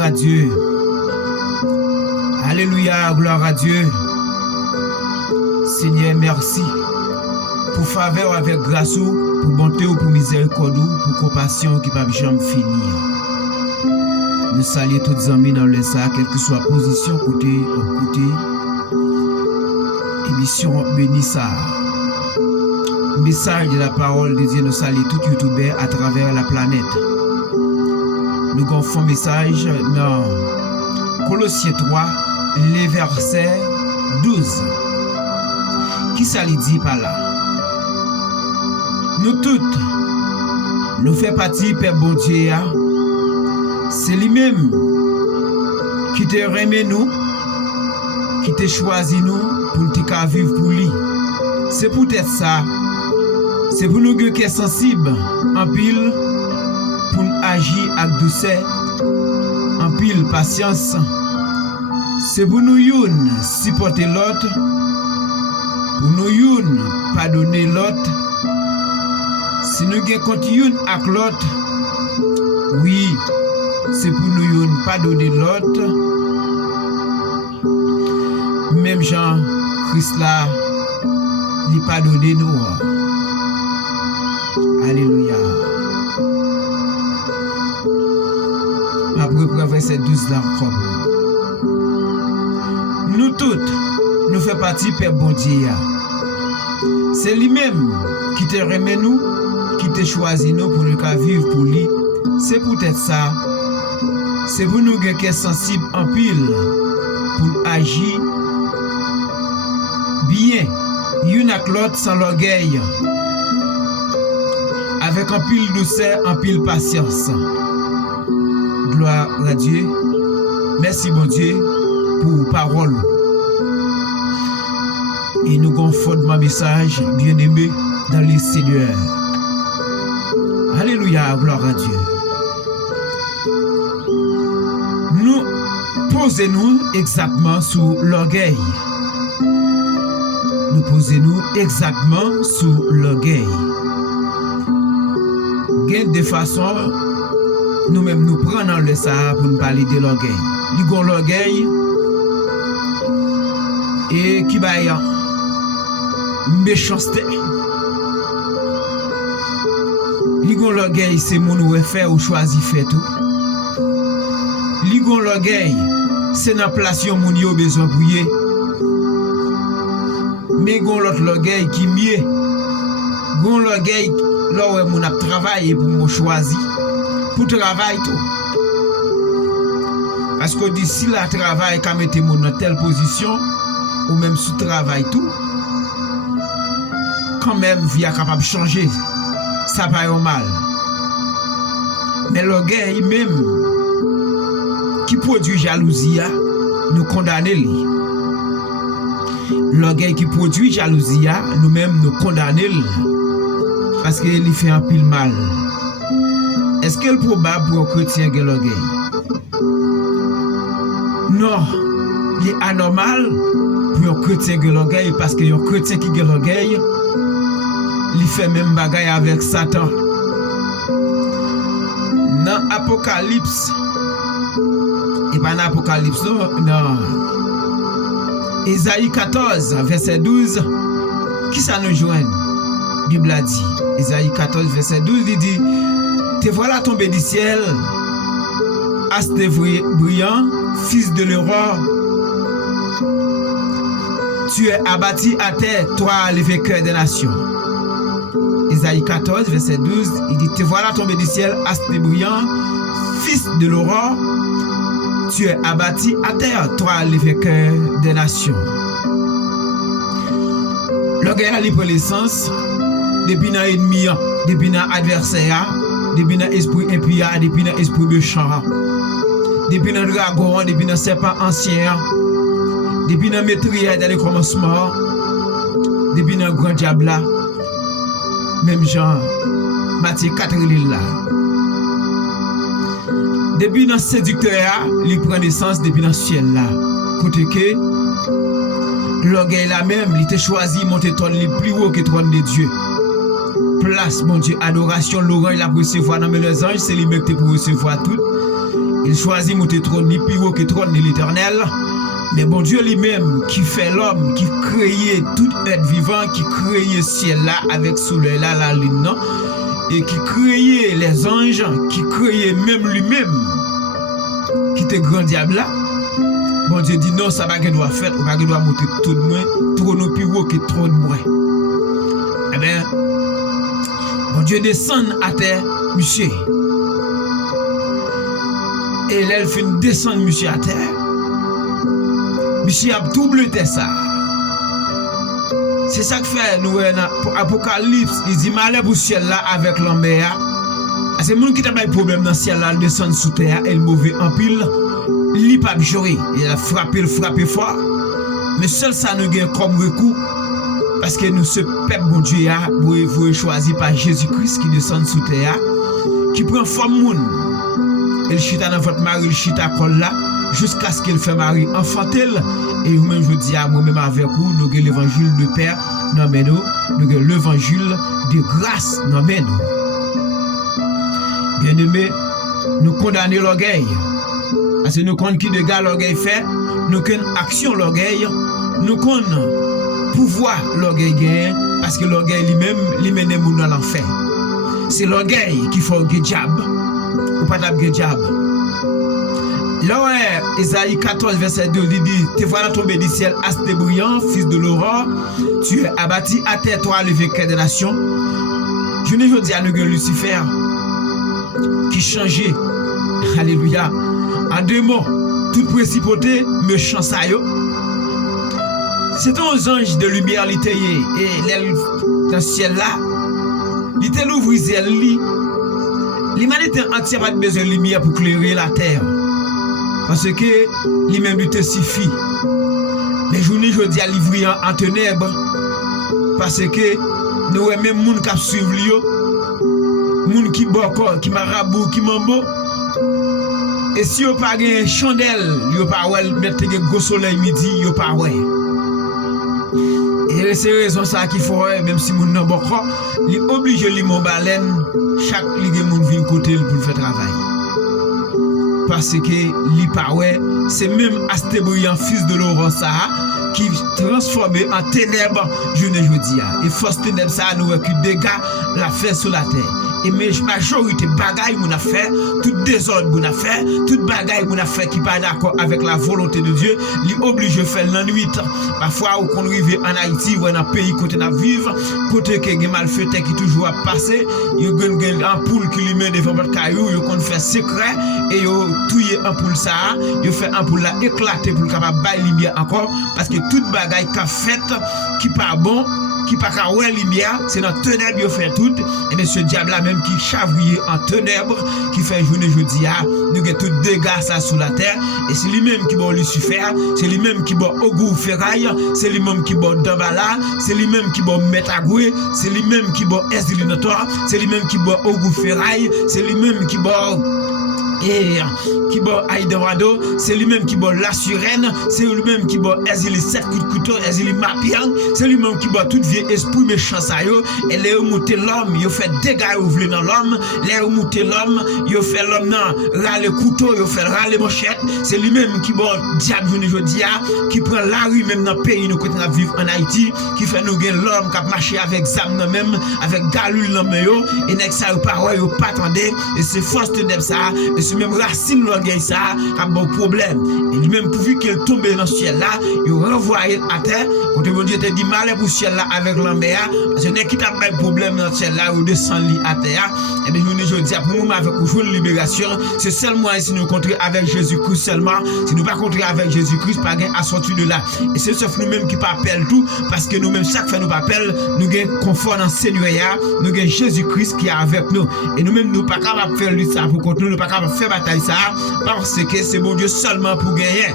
gloire à Dieu. Alléluia, gloire à Dieu. Seigneur, merci pour faveur avec grâce, pour bonté ou pour miséricorde ou pour compassion qui ne peut jamais finir. Nous saluons tous les amis dans le ça, quelle que soit la position, côté. Émission béni ça. Message de la parole de Dieu, nous saluons tous les youtubeurs à travers la planète. Nous avons un message dans Colossiens 3, les versets 12. Qui ça lui dit par là? Nous toutes, nous faisons partie, Père bon Dieu. C'est lui-même qui te remet nous, qui te choisi nous pour nous vivre pour lui. C'est peut-être ça. C'est pour nous qui sommes sensibles en pile, pour nous agir avec douceur, en pile patience. C'est pour nous supporter l'autre, pour nous pardonner l'autre. Si nous avons continué avec l'autre, oui, c'est pour nous pardonner l'autre. Même Jean-Christ là, il pardonne nous. Alléluia. Après, verset 12 là encore. Nous toutes, nous faisons partie Père bon Dieu. C'est lui-même qui te remet nous, qui te choisit nous pour nous vivre pour lui. C'est peut-être ça. C'est pour nous qui sommes sensibles en pile, pour agir bien, une avec l'autre sans l'orgueil, avec un pile douceur, un pile patience. Gloire à Dieu. Merci bon Dieu pour parole. Et nous confortons ma message bien-aimé dans les Seigneurs. Alléluia, gloire à Dieu. Nous posons-nous exactement sous l'orgueil. Nous posons-nous exactement sous l'orgueil. Gain de façon, nous-mêmes nous prenons le ça pour nous parler de l'orgueil. Nous l'orgueil et qui va y méchanceté. L'orgueil, c'est mon faire ou choisir faire tout. L'orgueil, c'est dans place où mon yo besoin bouiller. Mais l'autre l'orgueil qui mieux. L'orgueil, là où mon a travaillé pour me choisir, pour travailler tout. Parce que d'ici là, travail, quand mettez mon dans telle position, ou même sous travail tout, quand même, vie est capable de changer. Ça pas un mal. Mais l'orgueil même qui produit jalousie, nous condamnons. L'orgueil qui produit jalousie, nous-mêmes nous condamnons parce qu'il fait un pile mal. Est-ce qu'il est probable pour un chrétien qui a l'orgueil? Non, il est anormal pour un chrétien qui a l'orgueil parce que un chrétien qui a l'orgueil, il fait même bagaille avec Satan. Dans Apocalypse, et pas dans Apocalypse, non. Isaïe 14, verset 12, qui ça nous joint? Bible a dit, Isaïe 14, verset 12, il dit, te voilà tombé du ciel, astre brillant, fils de l'aurore. Tu es abattu à terre, toi, le vainqueur des nations. Isaïe 14, verset 12, il dit, te voilà tombé du ciel, astre brillant, fils de l'aurore. Tu es abattu à terre, toi, le vainqueur des nations. L'orgueil a libre l'essence, depuis dans l'ennemi, depuis dans l'adversaire, depuis dans l'esprit impie, depuis dans l'esprit méchant, depuis dans le dragon, depuis dans le serpent ancien, depuis dans le métrier dans le commencement, depuis dans le grand diable, même Jean, Matthieu 4, là. Depuis dans le séducteur, il prend naissance depuis dans le ciel là. Côté que l'orgueil là même, il t'a choisi monter ton lit plus haut que le trône de Dieu. Place, mon Dieu, adoration, l'orange, il a pour recevoir dans les anges, c'est lui-même qui pour recevoir tout. Il choisit monter trône ni plus haut que trône de l'Éternel. Mais bon Dieu lui-même qui fait l'homme, qui crée tout être vivant, qui crée ciel là avec soleil là, la lune non, et qui crée les anges, qui crée même lui-même, qui était grand diable là. Bon Dieu dit non, ça va qu'il doit faire, on va qu'il doit monter tout de moins, trône plus haut que trône moins. Eh bien, bon Dieu descend à terre, monsieur. Et l'elfe descend, monsieur, à terre. Monsieur a double ça. C'est ça que fait nous dans Apocalypse, il dit malheur pour ciel là avec l'enfer. C'est monde qui t'a pas de problème dans ciel là, descend sous terre et le mauvais en pile, il pas jouer, il a frappé fort. Mais seul ça nous gagne comme recours parce que nous ce peuple bon Dieu a vous choisi par Jésus-Christ qui descend sous terre, qui prend forme monde. Il chita dans votre mari, il chita col là jusqu'à ce qu'il fait mari enfantel. Et vous-même, je dis à moi-même avec vous, nous avons l'évangile de Père, nous avons l'évangile de grâce, nous. Bien-aimés, nous condamnons l'orgueil. Parce que nous connaissons qui de gars l'orgueil fait, nous connaissons action l'orgueil, nous connaissons pouvoir l'orgueil gagne, parce que l'orgueil lui-même, lui mène nous dans l'enfer. C'est l'orgueil qui fait le diable, ou pas le diable. Là, Isaïe 14, verset 2, il dit, te voilà tomber du ciel, astre brillant, fils de l'aurore, tu es abattu à terre, toi, le vainqueur des nations. Je ne dis à nous Lucifer, qui changeait, alléluia, en deux mots, toute principauté, méchant ça yo. C'est un ange de lumière, et dans le ciel là, il était l'ouvrir, l'humanité entière a besoin de lumière pour éclairer la terre. Parce que lui-même lui te suffit. Les journées, je dis à livrer en ténèbres. Parce que nous avons même des gens qui suivent lui, des gens qui boivent, qui marabou, qui mambo. Et si vous n'avez pas de chandelle, vous n'avez pas de mettre un gros soleil midi, vous n'avez pas de. Et c'est raison ça qu'il faut, même si vous n'avez pas de, il est obligé de mon baleine, chaque ligue de vient côté pour faire travail. Parce que c'est même Astre brillant, fils de l'aurore qui transformé en ténèbres, je ne dis. Et force ténèbres, ça nous qui dégâts la fait sur la terre. Et mais majorité bagaille mon affaire, tout désordre mon affaire, toute bagaille mon affaire qui pas d'accord avec la volonté de Dieu, lui oblige de faire la nuit. Parfois où qu'on arrive en Haïti ou dans un pays côté n'a vivre, côté que mal fait qui toujours à passer, il y a une ampoule qui lui met devant votre caillou, il qu'on fait secret et il touille ampoule ça, il fait ampoule là éclater pour capable bailler lumière encore parce que toute bagaille qu'a fait qui pas bon qui pas qu'à ouais lumière, c'est dans ténèbres il fait tout et bien ce diable là même qui chavrier en ténèbres qui fait journée jeudi nous avons tout dégâts ça sur la terre et c'est lui-même qui bon Lucifer, c'est lui-même qui bon Ogou Ferraille, c'est lui-même qui bon Dambala, c'est lui-même qui bon Metagoué, c'est lui-même qui bon Esdilinotor, c'est lui-même qui bon Ogou Ferraille, c'est lui-même qui bon et qui bat Aïdorado, c'est lui-même qui bat la Surène, c'est lui-même qui bat Ezili 7 coups de couteau, Ezili Mapiang, c'est lui-même qui bat tout vieux esprit méchant ça yo, et les monté l'homme, il fait dégâts ouvrés dans l'homme, les monté l'homme, il fait l'homme dans râle couteau, il fait râle manchette, c'est lui-même qui bat diable jodi qui prend la rue même dans le pays nous côté vivre en Haïti, qui fait nous gagner l'homme qui marcher avec zam même, avec galule dans yo, et nek ça parole yo pas attendez, et c'est force de ça, et c'est même racine l'orgueil ça a bon problème et lui-même pourvu qu'il tombe dans le ciel là il renvoie à terre quand bon Dieu te dit malheur pour ciel là avec l'enfer parce que n'est qui t'a pas de problème dans le ciel là ou descend à terre et bien je dis pour nous avec une libération c'est seulement si nous contrer avec Jésus-Christ seulement si nous pas contrer avec Jésus-Christ pas gain à sortir de là et c'est sauf nous-mêmes qui pas appelle tout parce que nous-mêmes chaque fois nous appelle nous gain confort dans Seigneur nous gain Jésus-Christ qui est avec nous et nous-mêmes nous pas capable faire lui ça pour contre nous pas capable faire bataille ça parce que c'est bon Dieu seulement pour gagner.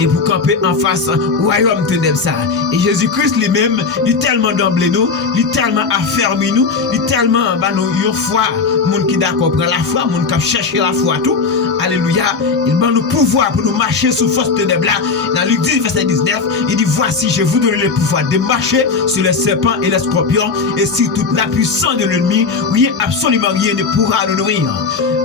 et pour camper en face royaume ténèbres ça. Et Jésus-Christ lui-même, il tellement d'emblée nous, il tellement affermi nous, il tellement nous une foi, monde qui d'accord prend la foi, monde qui cherche la foi tout. Alléluia, il va nous pouvoir pour nous marcher sous force ténèbres là. Dans Luc 10 verset 19, il dit voici je vous donne le pouvoir de marcher sur les serpents et les scorpions et sur toute la puissance de l'ennemi, rien absolument rien ne pourra nous nourrir.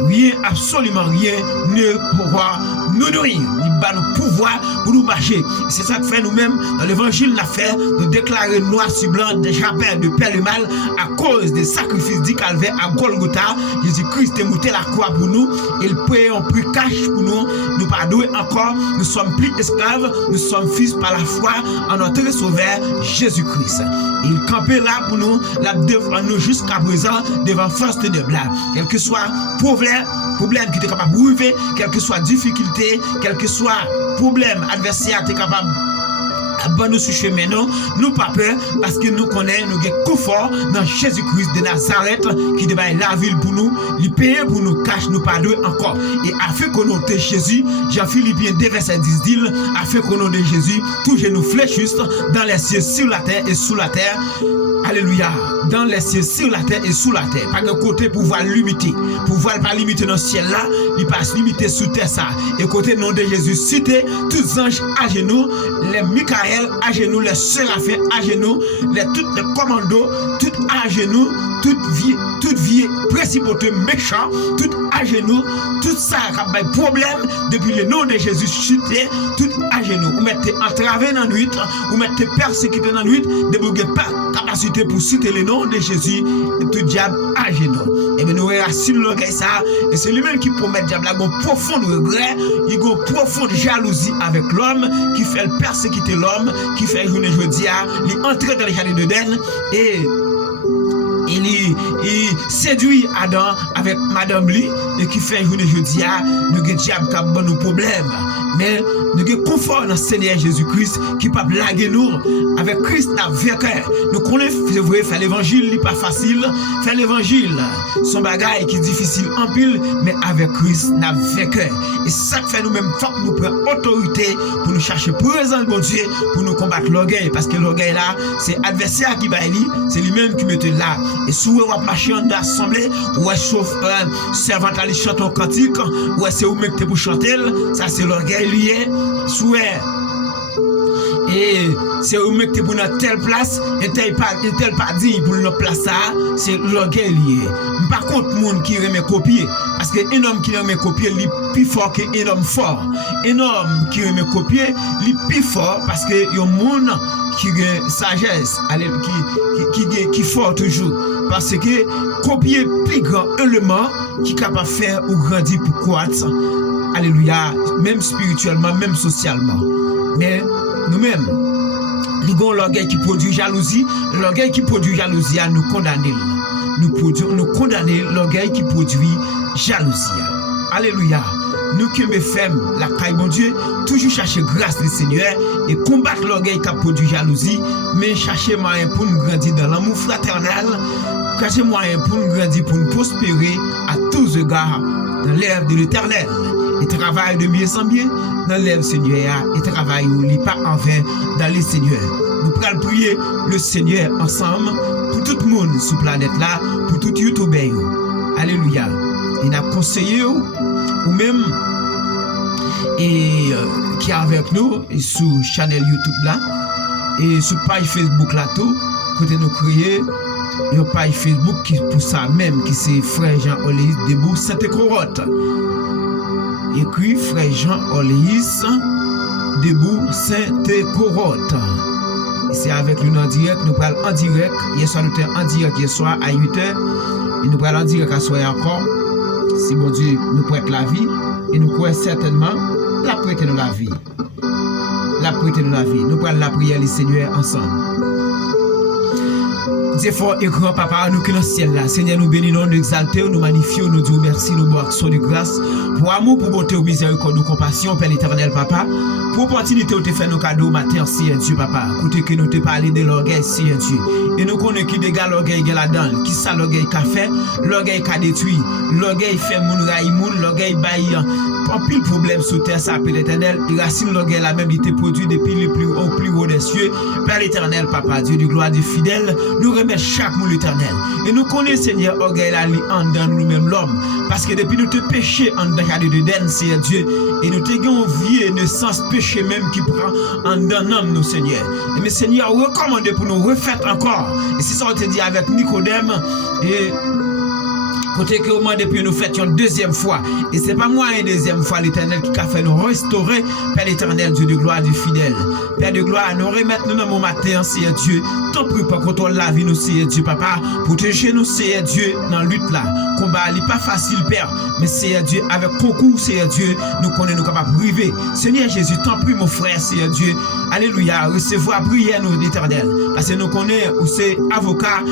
Rien absolument rien ne pourra nous nourrir. Il va nous pouvoir pour nous marcher. C'est ça que fait nous-mêmes dans l'évangile l'a fait de déclarer noir sur blanc des rappels de père et mal à cause des sacrifices du calvaire à Golgotha. Jésus-Christ est monté la croix pour nous. Il paye un prix cash pour nous. Nous pardonner encore. Nous sommes plus esclaves. Nous sommes fils par la foi en notre sauveur Jésus-Christ. Il campait là pour nous, là devant nous jusqu'à présent, devant force ténèbres là. Quel que soit problème qui est capable de arriver, quelle que soit difficulté, quel que soit problème, adversaire qui est capable de nous suivre maintenant, nous pas peur parce que nous connaissons, nous avons confort dans Jésus-Christ de Nazareth qui devait la ville pour nous, il paye pour nous, cache nous pardonner encore. Et afin qu'on ait Jésus, Jean-Philippiens 2 verset 10 dit, afin qu'on ait Jésus, tout genou fléchisse dans les cieux, sur la terre et sous la terre. Alléluia, dans les cieux, sur la terre et sous la terre. Pas de côté pouvoir limiter. Pouvoir pas limiter dans le ciel là, il passe limiter sous terre ça. Et côté nom de Jésus, cité tous les anges à genoux, les Michael à genoux, les séraphins à genoux, tous les commandos, tout à genoux, toute vie précipitée méchant, tout à genoux, tout ça qui a problème depuis le nom de Jésus cité, tout à genoux. Vous mettez entravé dans la nuit, vous mettez persécuté dans la nuit, de vous pas capacité pour citer le nom de Jésus et tout diable à genoux. Et bien nous restons l'orgueil ça, et c'est lui-même qui promet diable là, un profond regret, il a une profonde jalousie avec l'homme, qui fait le persécuter l'homme, qui fait journée jeudi à, il entre dans les jardins d'Éden, et il séduit Adam avec Madame Lee et qui fait journée jeudi à, nous avons diable qui a bon problème. Mais nous avons confort dans le Seigneur Jésus-Christ qui peut blaguer nous. Avec Christ, nous avons vécu. Nous connaissons, c'est vrai, faire l'évangile, n'est pas facile. Faire l'évangile, son bagage qui est difficile en pile, mais avec Christ, nous avons vécu. Et ça fait nous-mêmes, faut que nous prenions autorité pour nous chercher présent de Dieu, pour nous combattre l'orgueil. Parce que l'orgueil là, c'est l'adversaire qui va élire, c'est lui-même qui met là. Et si vous avez marché en assemblée, ou est-ce servant à lui chanter un cantique, ou est-ce que vous mettez pour chanter, ça c'est l'orgueil lié, souhait. Et c'est vous mettez pour notre telle place, et tel pas dit pour notre place ça, c'est l'orgueil lié. Par contre, monde qui remet copier, parce qu'un homme qui remet copier, il est plus fort qu'un homme fort. Un homme qui remet copier, il est plus fort parce que y a un monde qui a sagesse, qui fort toujours. Parce que copier plus grand élément qui est capable de faire ou grandir pour croître. Alléluia, même spirituellement, même socialement. Mais nous-mêmes, nous avons l'orgueil qui produit jalousie. L'orgueil qui produit jalousie, nous condamnons. Nous condamnons l'orgueil qui produit jalousie. Alléluia. Nous qui me faisons la caille bon Dieu, toujours chercher grâce du Seigneur et combattre l'orgueil qui produit jalousie, mais chercher moyen pour nous grandir dans l'amour fraternel, chercher moyen pour nous grandir, pour nous prospérer à tous égards dans l'œuvre de l'Éternel. Et travail de bien sans bien dans l'œuvre Seigneur et travail où il n'est pas en vain dans les Seigneurs. Nous pourrons prier le Seigneur ensemble pour tout le monde sur la planète là, pour tout YouTuber. Alléluia. Il a conseillé ou même et qui est avec nous et sur channel YouTube là et sur page Facebook là tout côté nous crier une page Facebook qui pour ça même qui c'est frère Jean Oléis Debout Sainte-Corotte. Écrit frère Jean Oléis Debout Sainte-Corotte. C'est avec nous en direct, nous parlons en direct. Hier soir nous sommes en direct hier soir à 8h et nous parlons en direct à soir encore. Si bon Dieu nous prête la vie, et nous croyons certainement la prêter nous la vie. La prêter nous la vie. Nous prenons la prière, les Seigneur, ensemble. Dieu fort et grand papa, nous qui dans le ciel là, Seigneur, nous bénissons, nous exaltons, nous magnifions, nous disons merci, nous bois action de grâce, pour amour, pour bonté, pour miséricorde, pour compassion, Père l'éternel, papa, pour opportunité où tu fais nos cadeaux matin, Seigneur Dieu, papa, côté que nous te parlé de l'orgueil, Seigneur Dieu, et nous connaissons qui dégage l'orgueil là-dedans, qui ça l'orgueil qu'a fait, l'orgueil qu'a détruit, l'orgueil fait moun raï moun, l'orgueil bailli, en pile problème sous terre, ça appelle l'éternel, et racine l'orgueil la même, il te produit depuis le plus haut des cieux, Père l'éternel, papa, Dieu du gloire du fidèle, nous remettre chaque monde l'éternel. Et nous connaissons, Seigneur, orgueil là, en dans nous-mêmes l'homme. Parce que depuis nous te péché en dans le d'Éden, Seigneur Dieu, et nous te gagnons vie et naissance péché même qui prend en dans l'homme, nous, Seigneur. Et mais Seigneur, recommandez pour nous refaire encore. Et c'est ça on te dit avec Nicodème, et côté que au moins depuis nous fêtions une deuxième fois. Et c'est pas moi une deuxième fois l'éternel qui a fait nous restaurer, Père l'éternel, Dieu de gloire du fidèle. Père de gloire, nous remettre nous dans mon matin, Seigneur Dieu. Tant pis pour contrôler la vie, nous, Seigneur Dieu, papa. Protéger nous, Seigneur Dieu, dans la lutte là. Combat n'est pas facile, Père. Mais Seigneur Dieu, avec concours, Seigneur Dieu, nous connaissons capables de priver. Seigneur Jésus, tant pis, mon frère, Seigneur Dieu. Alléluia, recevoir prière, nous, l'éternel. Parce que nous connaissons où c'est avocat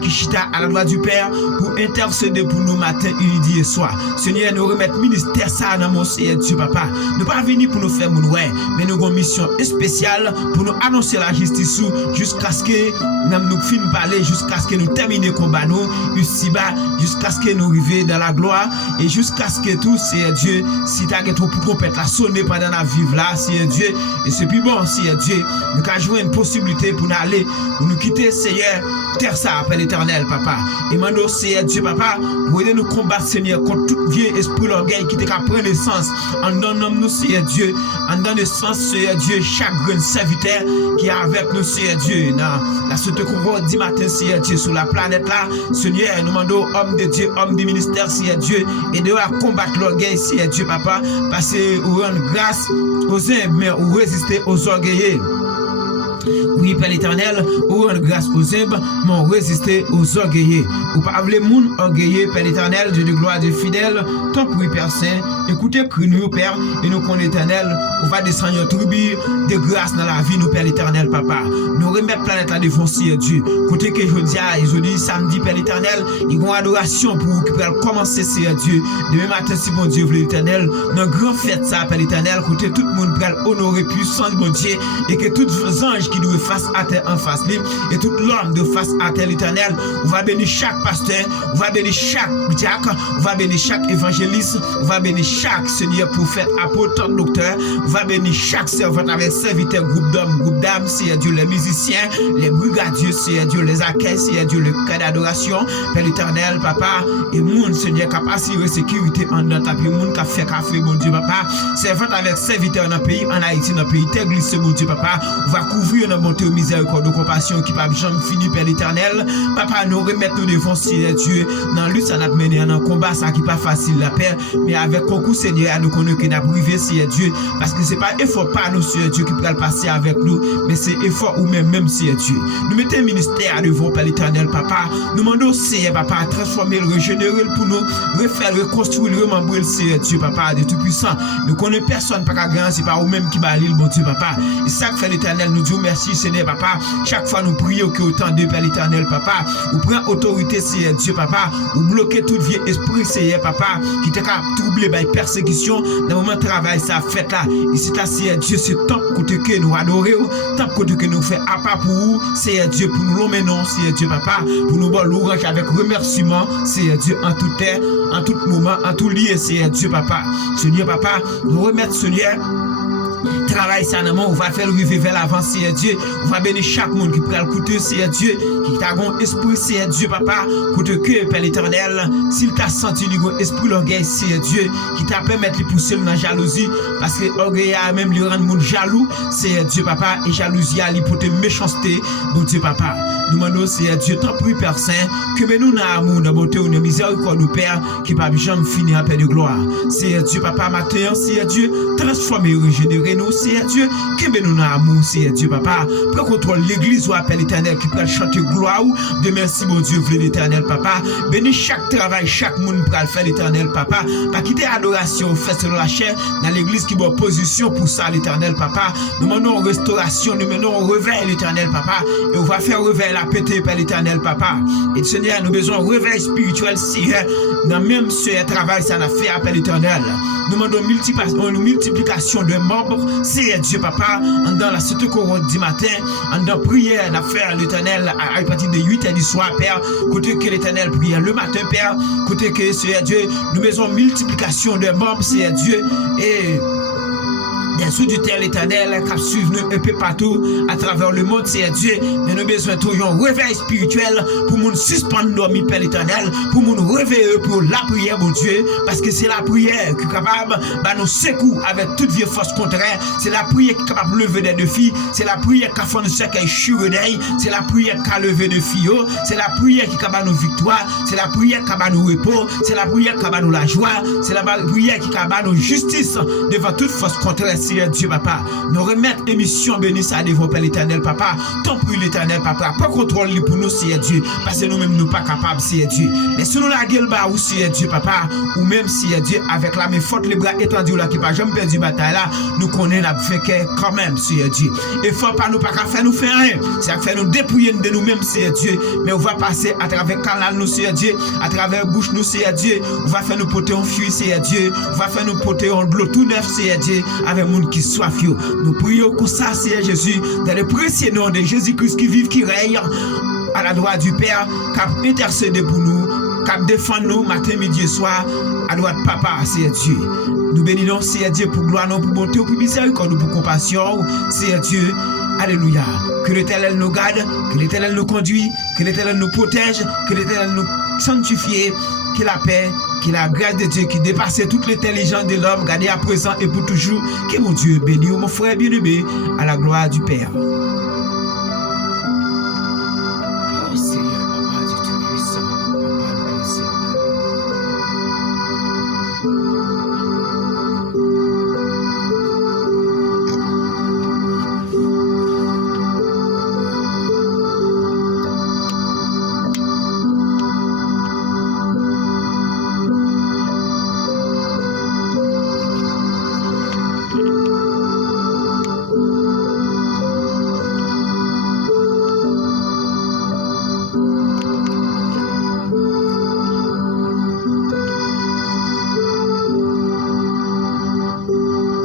qui chita à la gloire du Père pour intercéder pour nous matin, midi et soir. Seigneur, nous remettre ministère ça dans mon Seigneur Dieu, papa. Nous pas venir pour nous faire mon ouais, mais nous avons une mission spéciale pour nous annoncer la justice jusqu'à ce que nous finissons de parler, jusqu'à ce que nous terminions le combat, nous, ici-bas, jusqu'à ce que nous arrivions dans la gloire et jusqu'à ce que tout, Seigneur Dieu, si tu as trop pour trompette la sonner pendant la vivre là, Seigneur Dieu, et c'est plus bon, Seigneur Dieu, nous avons joué une possibilité pour nous aller, pour nous quitter, Seigneur, terre ça, appelle l'éternel, papa. Et maintenant, Seigneur Dieu, papa, pour aider nous combattre, Seigneur, contre tout vieux esprit l'orgueil qui te prend naissance. En donnant nous, Seigneur Dieu, en donnant naissance, Seigneur Dieu, chaque grand serviteur qui est avec nous, Seigneur Dieu. La suite qu'on dit matin, Seigneur Dieu, sur la planète là, Seigneur, nous demandons, homme de Dieu, homme du ministère, Seigneur Dieu, et de combattre l'orgueil, Seigneur Dieu, papa, parce que vous rendre grâce aux humbles, mais vous résister aux orgueilleux. Oui, Père l'éternel, ou rendre grâce aux humbles, mais on résister aux orgueilleux. Ou pas les moun orgueilleux, Père l'éternel, Dieu de gloire, Dieu fidèle, tant pour Père Saint, écoutez, crie nous, Père, et nous connaissons l'éternel, on va descendre notre tribu de grâce dans la vie, nous, Père l'éternel, papa. Nous remettre planète là devant Seigneur Dieu. Côté que je dis samedi, Père l'éternel, il y a une adoration pour vous qui peut commencer, Seigneur Dieu. Demain matin, si bon Dieu veut l'éternel, dans grand fête, ça, Père l'éternel, côté tout le monde peut honorer puissant, bon Dieu, et que tous les anges qui doivent face à terre en face libre et tout l'homme de face à terre l'éternel, on va bénir chaque pasteur, on va bénir chaque diacre, on va bénir chaque évangéliste, on va bénir chaque seigneur prophète, apôtre, docteur, on va bénir chaque servant avec serviteur, groupe d'hommes, groupe d'âmes, Seigneur Dieu, les musiciens, les brigadiers, Seigneur Dieu, les accueils, Seigneur Dieu, le cas d'adoration, Père l'éternel, papa, et moun, Seigneur, qui a assuré sécurité en dans ta pays, moun qui a fait café, mon Dieu, papa, servant avec serviteur dans le pays, en Haïti, dans le pays, t'es glissé, mon Dieu, papa, on va couvrir notre bonté, miséricorde, de compassion qui pas jamais fini, Père l'éternel. Papa, nous remettre nous devant Seigneur Dieu. Dans lutte, ça n'a pas mené dans combat, ça qui pas facile, la paix. Mais avec concours, Seigneur, nous connaissons qu'il n'a privé, Seigneur Dieu. Parce que c'est pas effort pas nous, Seigneur Dieu, qui peut le passer avec nous, mais c'est effort ou même, Seigneur Dieu. Nous mettons un ministère devant, Père l'éternel, papa. Nous demandons, Seigneur, papa, transformer, régénérer pour nous, refaire, reconstruire, remembrer le Seigneur Dieu, papa, de tout puissant. Nous connaissons personne, pas grand, c'est pas vous-même qui va l'île, mon Dieu, papa. Et ça que fait l'éternel, nous disons merci, Seigneur, papa. Chaque fois nous prions que autant de Père l'éternel, papa, ou prend autorité, Seigneur Dieu, papa, ou bloquer tout vieux esprit, Seigneur, papa, qui t'a troublé par persécution, dans le moment de travail, ça fait là. Et c'est là, Seigneur Dieu, c'est tant côté que nous adorons, tant côté que nous fait à part pour vous, Seigneur Dieu, pour nous l'emmener, Seigneur Dieu, papa, pour nous voir l'ouvrage avec remerciement, Seigneur Dieu, en tout temps, en tout moment, en tout lieu, Seigneur Dieu, papa. Seigneur, papa, nous remettre, Seigneur, travail ça non, on va faire le rêver vers l'avant, Seigneur Dieu. On va bénir chaque monde qui peut écouter, Seigneur Dieu, qui t'a un esprit, Seigneur Dieu, papa, côte que Père l'éternel, s'il t'a senti un esprit l'orgueil, Seigneur Dieu, qui t'a permis de pousser dans la jalousie, parce que l'orgueil a même lui rendre monde jaloux, Seigneur Dieu, papa, et jalousie a lui porter méchanceté, bon Dieu, papa. Nous demandons, Seigneur Dieu, tant pis, Père Saint, que nous dans l'amour, dans la beauté, dans la miséricorde du Père, qui ne peut jamais finir en paix de gloire. Seigneur Dieu, papa, matin, Seigneur Dieu, transformer, régénérer, aimer nous, Seigneur Dieu, qu'aimer nous dans l'amour, Seigneur Dieu, papa. Prends contrôle l'église ou appelle l'éternel qui peut chanter gloire de merci, mon Dieu, v'lé l'éternel, papa. Bénis chaque travail, chaque monde pour le faire l'éternel, papa. Pas quitter adoration, fait selon la chair, dans l'église qui va en position pour ça, l'éternel, papa. Nous menons en restauration, nous menons en réveil, l'éternel, papa. Et on va faire réveil la pété, Père l'éternel, papa. Et Seigneur, nous avons besoin de réveil spirituel, Seigneur. Dans même ce travail, ça n'a fait appel l'éternel. Nous demandons multiplication de membres, Seigneur Dieu, papa, dans la 7 couronne du matin, dans prière, d'affaire l'éternel, à partir de 8h du soir, Père, côté que l'éternel prière le matin, Père, côté que, Seigneur Dieu, nous besoin multiplication de membres, Seigneur Dieu, et des sous du terre l'éternel qui suivent nous un peu partout à travers le monde, c'est Dieu. Mais nous besoin de un réveil spirituel pour nous suspendre nos Père l'éternel, pour nous réveiller pour la prière, mon Dieu, parce que c'est la prière qui est capable de nous secouer avec toute vieille force contraire. C'est la prière qui est capable de lever des défis. C'est la prière qui a fait nous cercueil chureneil. C'est la prière qui a levé des filles. C'est la prière qui est capable de nous victoire. C'est la prière qui est capable de nous repos. C'est la prière qui est capable de nous la joie. C'est la prière qui est capable de nous justice devant toute force contraire. Seigneur Dieu, papa, nous remettre émission bénisse à devant Père l'éternel, papa. Tant pis l'éternel, papa, pas contrôle pour nous, Seigneur Dieu, parce que nous-mêmes nous pas capables, Seigneur Dieu. Mais si nous la gueule bas ou Seigneur Dieu, papa, ou même Seigneur Dieu, avec la main forte, les bras étendus là, qui pas jamais perdu bataille là, nous connaissons la fait quand même, Seigneur Dieu. Et faut pas nous pas faire nous faire rien. C'est faire nous dépouiller de nous-mêmes, Seigneur Dieu. Mais on va passer à travers le canal, nous, Seigneur Dieu, à travers bouche, nous, Seigneur Dieu. On va faire nous porter en fuite, Seigneur Dieu. On va faire nous porter en de l'eau tout neuf, Seigneur Dieu, avec monde qui soif. Nous prions comme ça, Seigneur Jésus, dans le précieux nom de Jésus-Christ qui vive, qui règne à la droite du Père, qui a intercédé pour nous, qui a défendu nous matin, midi et soir, à droite de Papa, Seigneur Dieu. Nous bénissons, Seigneur Dieu, pour gloire, pour bonté, pour miséricorde, pour compassion, Seigneur Dieu. Alléluia. Que l'Éternel nous garde, que l'Éternel nous conduit, que l'Éternel nous protège, que l'Éternel nous sanctifie, que la paix, que la grâce de Dieu qui dépasse toute l'intelligence de l'homme, gardée à présent et pour toujours, que mon Dieu bénisse mon frère bien-aimé à la gloire du Père. Oh,